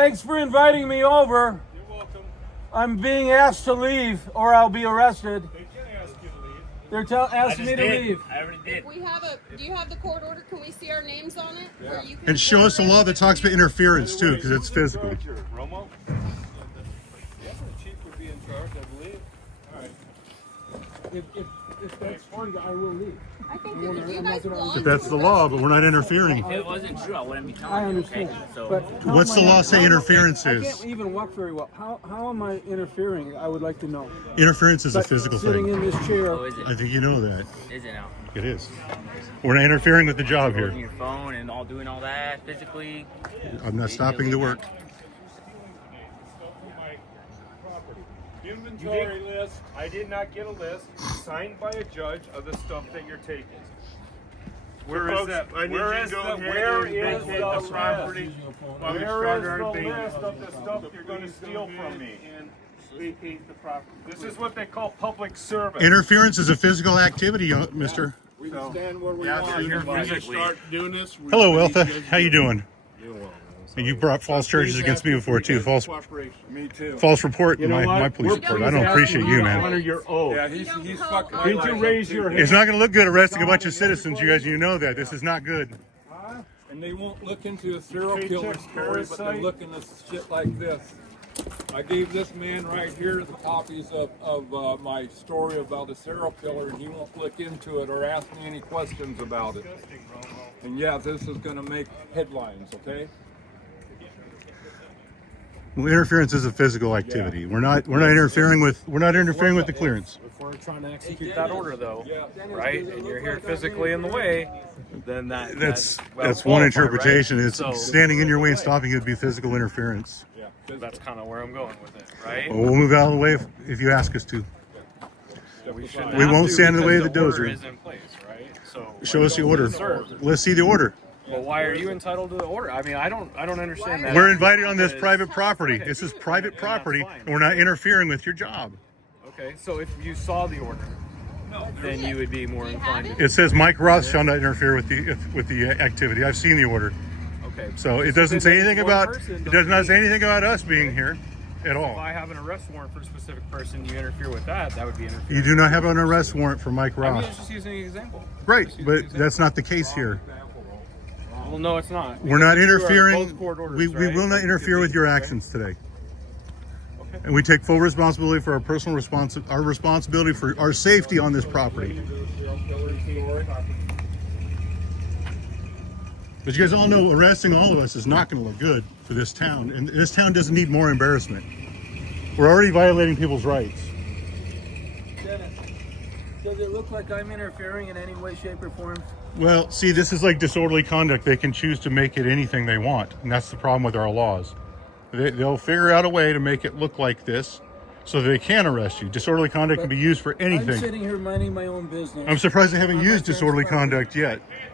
Thanks for inviting me over. You're welcome. I'm being asked to leave or I'll be arrested. They can ask you to leave. They're asking me to leave. I already did. Do you have the court order? Can we see our names on it? Yeah. Where you can And show us the law that talks about interference too, because it's physical. Romo? Yeah, the chief would be in charge, I believe. All right. If that's fine, I will leave. I think that you guys belong If that's the law, but we're not interfering. If it wasn't true, I wouldn't be telling I you. understand. Okay? So But how What's am the I- law say how am I- interference I is? can't even walk very well. How am I interfering? I would like to know. Interference is a But physical sitting thing. in this chair. oh, is it? I think you know that. Is it now? It is. We're not interfering with the job Holding here. your phone and all doing all that physically. I'm not stopping the work. Inventory list. I did not get a list signed by a judge of the stuff that you're taking. Where is that? Where is the property? Where is the list of the stuff you're going to steal from me? Vacate the property. This is what they call public service. Interference is a physical activity, mister. We can stand where we Yeah, want. so you're If we physically- start doing this. Hello, Eltha. How you doing? Doing well. And you brought false charges against me before too. False Me too. false report You in know my what? police We're report. I don't appreciate you, Honor man. your oath. Yeah, You don't he's call fucking. us. Did you raise your hand? It's not going to look good arresting a bunch of citizens, you guys. You know that. This is not good. And they won't look into a serial Paycheck killer story, but they parasite. look into shit like this. I gave this man right here the copies of my story about a serial killer, and he won't look into it or ask me any questions about it. And yeah, this is going to make headlines, okay? Well, interference is a physical activity. We're not interfering with the clearance. If we're trying to execute that order, though, Yeah. right, and you're here physically in the way, then That's well that's one qualified, interpretation. right? It's So standing in your way and stopping it would be physical interference. Yeah. that's kind of where I'm going with it, right? Well, we'll move out of the way if you ask us to. We shouldn't We have won't to stand in the way of because the order dozer. is in place, right? So Show us the order. served. Let's see the order. Well, why are you entitled to the order? I mean, I don't understand that. We're invited on this Because- private property. This is private property, and we're not interfering with your job. Okay, so if you saw the order, then you would be more inclined to. It says Mike Roth shall not interfere with the activity. I've seen the order, Okay. so it doesn't say anything One about person it does not doesn't say anything about us being here at If all. I have an arrest warrant for a specific person, you interfere with that, that would be interfering. You do not have an arrest warrant for Mike I mean, Roth. it's just using an example. Right, Just using but an example. that's not the case here. Well, no, it's not. We're not Because you are interfering. both court orders, We right? will not interfere with your actions today. And we take full responsibility for our personal responsibility for our safety on this property. But you guys all know arresting all of us is not going to look good for this town. And this town doesn't need more embarrassment. We're already violating people's rights. Dennis, does it look like I'm interfering in any way, shape, or form? Well, see, this is like disorderly conduct. They can choose to make it anything they want. And that's the problem with our laws. They'll figure out a way to make it look like this so they can arrest you. Disorderly conduct can be used for I'm anything. sitting here minding my own business. I'm surprised they haven't On my used disorderly parents' property. conduct yet.